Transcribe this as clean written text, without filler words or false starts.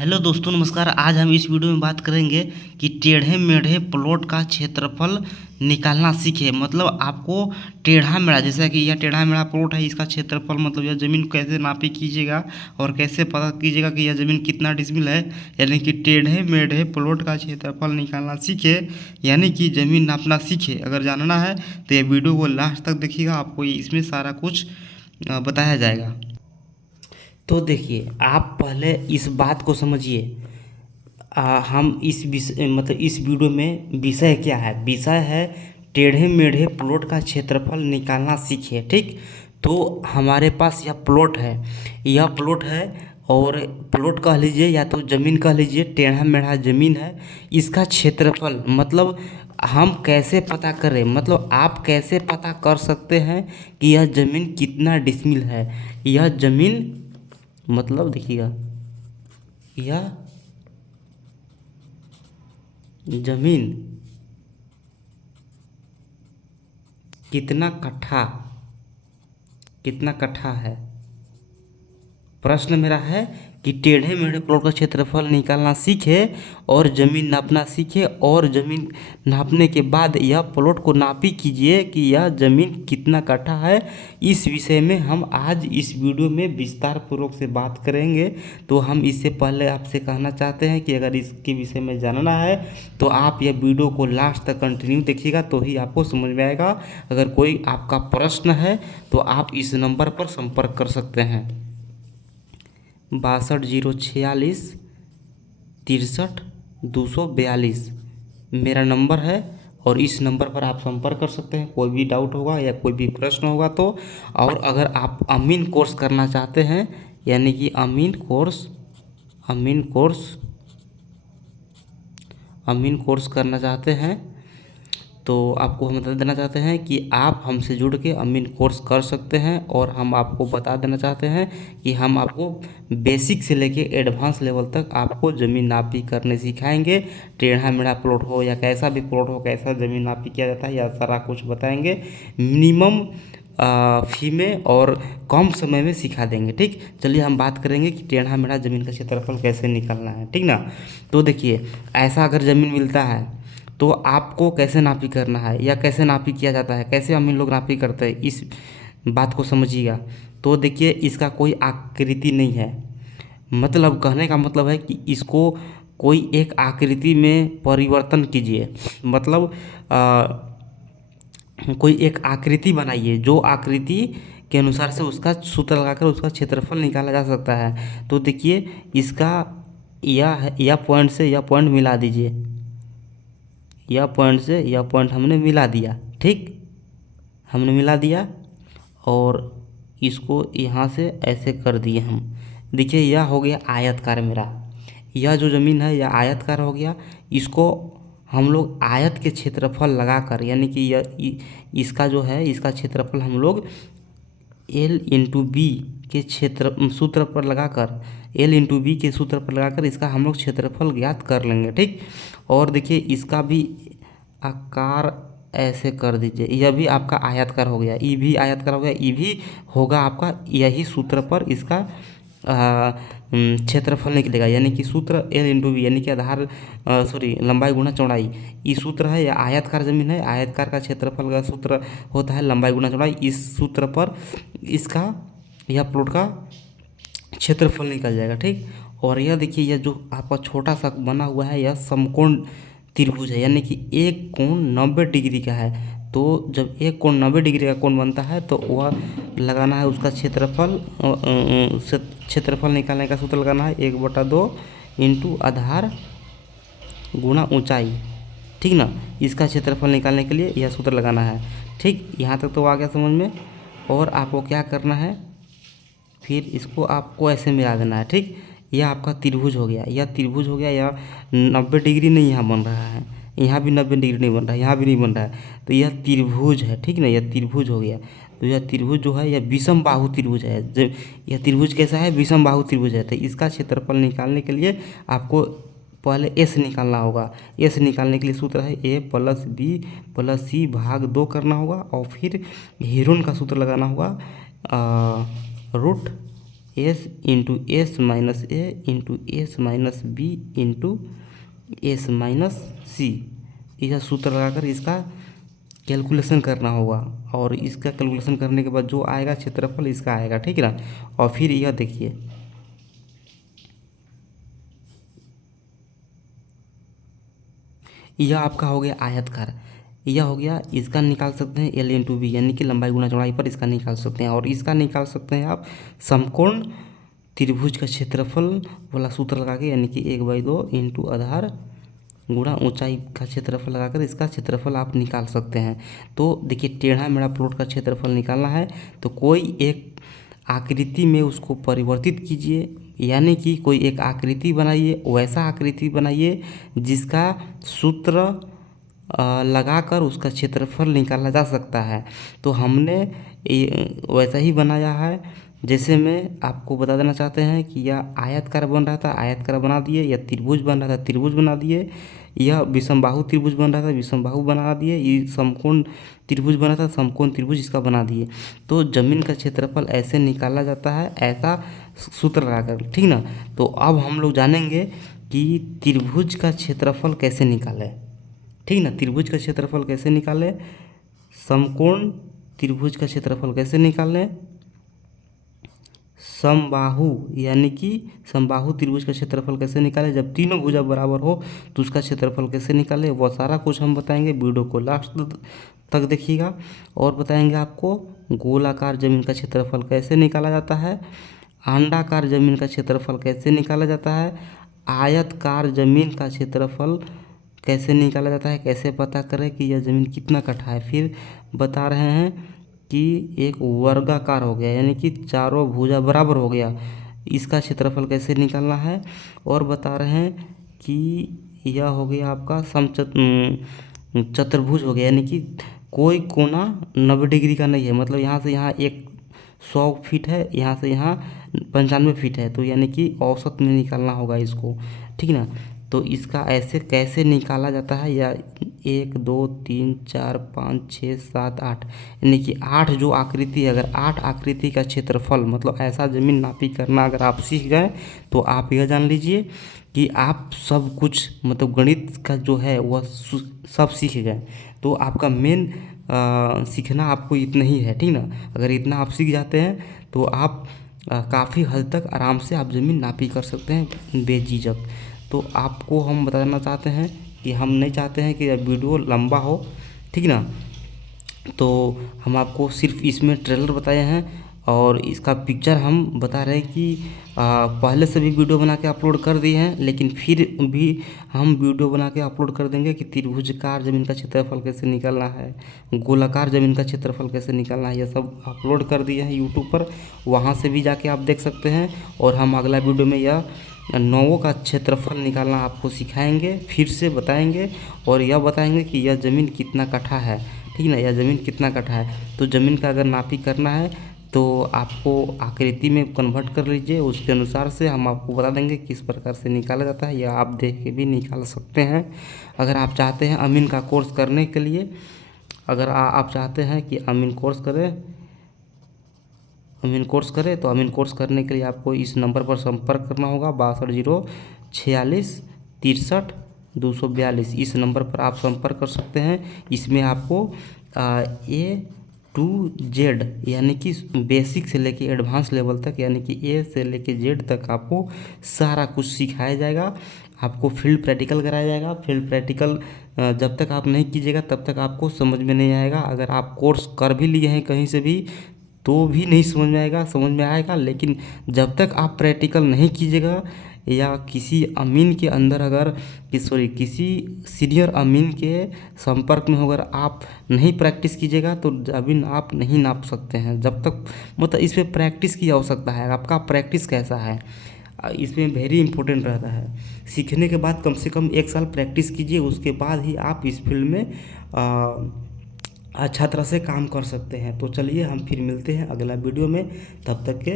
Hello दोस्तों, नमस्कार। आज हम इस वीडियो में बात करेंगे कि टेढ़े मेढ़े प्लॉट का क्षेत्रफल निकालना सीखे। मतलब आपको टेढ़ा मेढ़ा, जैसा कि यह टेढ़ा मेढ़ा प्लॉट है, इसका क्षेत्रफल मतलब यह ज़मीन कैसे नापी कीजिएगा और कैसे पता कीजिएगा कि यह ज़मीन कितना डिसमिल है। यानी कि टेढ़े मेढ़े प्लॉट का क्षेत्रफल निकालना सीखे, यानी कि ज़मीन नापना सीखे। अगर जानना है तो ये वीडियो को लास्ट तक देखिएगा, आपको इसमें सारा कुछ बताया जाएगा। तो देखिए, आप पहले इस बात को समझिए। हम इस विषय मतलब इस वीडियो में विषय क्या है? विषय है टेढ़े मेढ़े प्लॉट का क्षेत्रफल निकालना सीखिए। ठीक, तो हमारे पास यह प्लॉट है, यह प्लॉट है और प्लॉट कह लीजिए या तो ज़मीन कह लीजिए, टेढ़ा मेढ़ा ज़मीन है। इसका क्षेत्रफल मतलब हम कैसे पता करें, मतलब आप कैसे पता कर सकते हैं कि यह ज़मीन कितना डिसमिल है। यह ज़मीन मतलब देखिएगा, यह ज़मीन कितना कट्ठा है। प्रश्न मेरा है कि टेढ़े मेढ़े प्लॉट का क्षेत्रफल निकालना सीखे और ज़मीन नापना सीखे, और ज़मीन नापने के बाद यह प्लॉट को नापी कीजिए कि यह ज़मीन कितना कट्ठा है। इस विषय में हम आज इस वीडियो में विस्तार पूर्वक से बात करेंगे। तो हम इससे पहले आपसे कहना चाहते हैं कि अगर इसके विषय में जानना है तो आप यह वीडियो को लास्ट तक कंटिन्यू देखिएगा, तो ही आपको समझ में आएगा। अगर कोई आपका प्रश्न है तो आप इस नंबर पर संपर्क कर सकते हैं, 620646 मेरा नंबर है। और इस नंबर पर आप संपर्क कर सकते हैं, कोई भी डाउट होगा या कोई भी प्रश्न होगा तो। और अगर आप अमीन कोर्स करना चाहते हैं, यानी कि अमीन कोर्स करना चाहते हैं, तो आपको हम बता देना चाहते हैं कि आप हमसे जुड़ के अमीन कोर्स कर सकते हैं। और हम आपको बता देना चाहते हैं कि हम आपको बेसिक से लेके एडवांस लेवल तक आपको ज़मीन नापी करने सिखाएंगे। टेढ़ा मेढ़ा प्लॉट हो या कैसा भी प्लॉट हो, कैसा ज़मीन नापी किया जाता है, यह सारा कुछ बताएंगे। मिनिमम फी में और कम समय में सिखा देंगे। ठीक, चलिए हम बात करेंगे कि टेढ़ा मेढ़ा ज़मीन का क्षेत्रफल कैसे निकालना है। ठीक ना। तो देखिए, ऐसा अगर ज़मीन मिलता है तो आपको कैसे नापी करना है या कैसे नापी किया जाता है, कैसे हम इन लोग नापी करते हैं, इस बात को समझिएगा। तो देखिए, इसका कोई आकृति नहीं है। मतलब कहने का मतलब है कि इसको कोई एक आकृति में परिवर्तन कीजिए। मतलब कोई एक आकृति बनाइए, जो आकृति के अनुसार से उसका सूत्र लगाकर उसका क्षेत्रफल निकाला जा सकता है। तो देखिए, इसका यह पॉइंट से यह पॉइंट मिला दीजिए, यह पॉइंट से यह पॉइंट हमने मिला दिया। ठीक, हमने मिला दिया और इसको यहाँ से ऐसे कर दिए हम। देखिए, यह हो गया आयतकार मेरा। यह जो ज़मीन है यह आयतकार हो गया। इसको हम लोग आयत के क्षेत्रफल लगाकर, यानी कि इसका जो है इसका क्षेत्रफल हम लोग L/B के सूत्र पर लगाकर, L/B के सूत्र पर लगाकर इसका हम लोग क्षेत्रफल ज्ञात कर लेंगे। ठीक, और देखिए, इसका भी आकार ऐसे कर दीजिए। यह भी आपका आयतकार हो गया, ये भी आयतकार हो गया, ये भी होगा आपका यही सूत्र पर इसका क्षेत्रफल निकलेगा। यानी कि सूत्र L/B, यानी कि आधार लंबाई गुना चौड़ाई, ये सूत्र है। या आयतकार ज़मीन है, आयतकार का क्षेत्रफल का सूत्र होता है लंबाई गुना चौड़ाई। इस सूत्र पर इसका यह प्लॉट का क्षेत्रफल निकल जाएगा। ठीक, और यह देखिए, यह जो आपका छोटा सा बना हुआ है यह समकोण त्रिभुज है, यानी कि एक कोण 90 डिग्री का है। तो जब एक कोण 90 डिग्री का कोण बनता है तो वह लगाना है उसका क्षेत्रफल निकालने का सूत्र लगाना है 1/2 इंटू आधार गुणा ऊंचाई। ठीक ना, इसका क्षेत्रफल निकालने के लिए यह सूत्र लगाना है। ठीक, यहाँ तक तो आ गया समझ में। और आपको क्या करना है, फिर इसको आपको ऐसे मिला देना है। ठीक, यह आपका त्रिभुज हो गया, यह त्रिभुज हो गया। यह 90 डिग्री नहीं यहाँ बन रहा है, यहाँ भी 90 डिग्री नहीं बन रहा है, यहाँ भी नहीं बन रहा है, तो यह त्रिभुज है। ठीक ना, यह त्रिभुज हो गया। तो यह त्रिभुज जो है यह विषम बाहु त्रिभुज है। जब यह त्रिभुज कैसा है, विषम बाहु त्रिभुज है। तो इसका क्षेत्रफल निकालने के लिए आपको पहले एस निकालना होगा। एस निकालने के लिए सूत्र है A+B+C/2 करना होगा, और फिर हेरोन का सूत्र लगाना होगा, root S into S minus A into S minus B into S minus C. यह सूत्र लगाकर इसका कैलकुलेशन करना होगा और इसका कैलकुलेशन करने के बाद जो आएगा क्षेत्रफल इसका आएगा, ठीक है ना। और फिर यह देखिए, यह आपका हो गया आयतकार, यह हो गया, इसका निकाल सकते हैं एल इंटू बी, यानी कि लंबाई गुना चौड़ाई पर इसका निकाल सकते हैं। और इसका निकाल सकते हैं आप समकोण त्रिभुज का क्षेत्रफल वाला सूत्र लगा के, यानी कि 1/2 इंटू आधार गुणा ऊंचाई का क्षेत्रफल लगाकर इसका क्षेत्रफल आप निकाल सकते हैं। तो देखिए, टेढ़ा मेढ़ा प्लॉट का क्षेत्रफल निकालना है तो कोई एक आकृति में उसको परिवर्तित कीजिए, यानी कि कोई एक आकृति बनाइए, वैसा आकृति बनाइए जिसका सूत्र लगाकर उसका क्षेत्रफल निकाला जा सकता है। तो हमने वैसा ही बनाया है। जैसे मैं आपको बता देना चाहते हैं कि यह आयतकार बन रहा था, आयतकार बना दिए, यह त्रिभुज बन रहा था, त्रिभुज बना दिए, यह विषमबाहु त्रिभुज बन रहा था, विषमबाहु बना दिए, ये समकोण त्रिभुज बना था, समकोण त्रिभुज इसका बना दिए। तो जमीन का क्षेत्रफल ऐसे निकाला जाता है, ऐसा सूत्र लगाकर, ठीक ना। तो अब हम लोग जानेंगे कि त्रिभुज का क्षेत्रफल कैसे निकालें, ठीक ना। त्रिभुज का क्षेत्रफल कैसे निकालें, समकोण त्रिभुज का क्षेत्रफल कैसे निकालें, समबाहु यानी कि समबाहु त्रिभुज का क्षेत्रफल कैसे निकालें, जब तीनों भुजा बराबर हो तो उसका क्षेत्रफल कैसे निकालें, वह सारा कुछ हम बताएंगे। वीडियो को लास्ट तक देखिएगा। और बताएंगे आपको गोलाकार जमीन का क्षेत्रफल कैसे निकाला जाता है, अंडाकार जमीन का क्षेत्रफल कैसे निकाला जाता है, आयतकार जमीन का क्षेत्रफल कैसे निकाला जाता है, कैसे पता करें कि यह ज़मीन कितना कट्ठा है। फिर बता रहे हैं कि एक वर्गाकार हो गया, यानी कि चारों भुजा बराबर हो गया, इसका क्षेत्रफल कैसे निकालना है। और बता रहे हैं कि यह हो गया आपका चतुर्भुज हो गया, यानी कि कोई कोना 90 डिग्री का नहीं है, मतलब यहाँ से यहाँ 100 फीट है, यहाँ से यहाँ 95 फीट है, तो यानी कि औसत में निकालना होगा इसको, ठीक ना। तो इसका ऐसे कैसे निकाला जाता है, या 1 2 3 4 5 6 7 8, यानी कि 8 जो आकृति है, अगर 8 आकृति का क्षेत्रफल, मतलब ऐसा ज़मीन नापी करना अगर आप सीख गए तो आप यह जान लीजिए कि आप सब कुछ, मतलब गणित का जो है वह सब सीख गए। तो आपका मेन सीखना आपको इतना ही है, ठीक ना। अगर इतना आप सीख जाते हैं तो आप काफ़ी हद तक आराम से आप ज़मीन नापी कर सकते हैं बेझिझक। तो आपको हम बताना चाहते हैं कि हम नहीं चाहते हैं कि वीडियो लंबा हो, ठीक ना। तो हम आपको सिर्फ इसमें ट्रेलर बताए हैं और इसका पिक्चर हम बता रहे हैं कि पहले से भी वीडियो बना के अपलोड कर दिए हैं, लेकिन फिर भी हम वीडियो बना के अपलोड कर देंगे कि त्रिभुजाकार ज़मीन का क्षेत्रफल कैसे निकालना है, गोलाकार ज़मीन का क्षेत्रफल कैसे निकालना है, यह सब अपलोड कर दिए हैं यूट्यूब पर, वहाँ से भी जाके आप देख सकते हैं। और हम अगला वीडियो में यह नौवों का क्षेत्रफल निकालना आपको सिखाएंगे, फिर से बताएंगे और यह बताएंगे कि यह ज़मीन कितना कट्ठा है, ठीक ना, यह ज़मीन कितना कट्ठा है। तो ज़मीन का अगर नापी करना है तो आपको आकृति में कन्वर्ट कर लीजिए, उसके अनुसार से हम आपको बता देंगे किस प्रकार से निकाला जाता है, या आप देख के भी निकाल सकते हैं। अगर आप चाहते हैं अमीन का कोर्स करने के लिए, अगर आप चाहते हैं कि अमीन कोर्स करें तो अमीन कोर्स करने के लिए आपको इस नंबर पर संपर्क करना होगा, 62 46 63 242। इस नंबर पर आप संपर्क कर सकते हैं। इसमें आपको A to Z यानी कि बेसिक से लेके एडवांस लेवल तक, यानी कि A से लेके Z तक आपको सारा कुछ सिखाया जाएगा। आपको फील्ड प्रैक्टिकल कराया जाएगा। फील्ड प्रैक्टिकल जब तक आप नहीं कीजिएगा तब तक आपको समझ में नहीं आएगा। अगर आप कोर्स कर भी लिए हैं कहीं से भी तो भी नहीं समझ में आएगा, समझ में आएगा, लेकिन जब तक आप प्रैक्टिकल नहीं कीजिएगा या किसी अमीन के अंदर अगर किसी सीनियर अमीन के संपर्क में अगर आप नहीं प्रैक्टिस कीजिएगा तो ज़मीन आप नहीं नाप सकते हैं। जब तक, मतलब इस पर प्रैक्टिस की आवश्यकता है। आपका प्रैक्टिस कैसा है इसमें वेरी इंपॉर्टेंट रहता है। सीखने के बाद कम से कम 1 साल प्रैक्टिस कीजिए, उसके बाद ही आप इस फील्ड में अच्छा तरह से काम कर सकते हैं। तो चलिए हम फिर मिलते हैं अगला वीडियो में, तब तक के